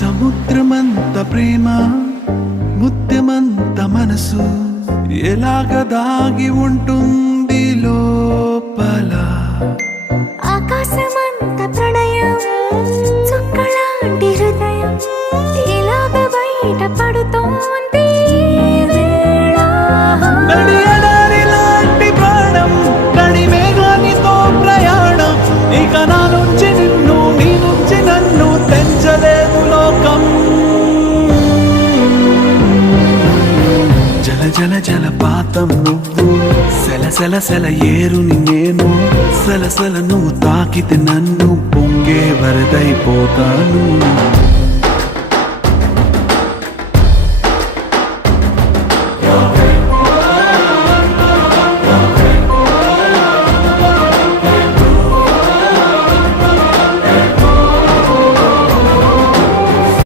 సముద్రమంత ప్రేమ ముత్యమంత మనసు ఎలాగ దాగి ఉంటుంది లోపల. ఆకాశమంత ప్రణయం చుక్కలాంటి హృదయం ఇలాగ బయట పడుతోంది లాంటి ప్రాణం నడి మేఘానితో ప్రయాణం. ఇక నా నుంచి నిన్ను నీ నుంచి నన్ను తెంచలేదు లోకం. జల జల జలపాతం నువ్వు సెల సెల సెల ఏరుని నేను. సలసల నువ్వు తాకితే నన్ను పొంగే వరదైపోతాను.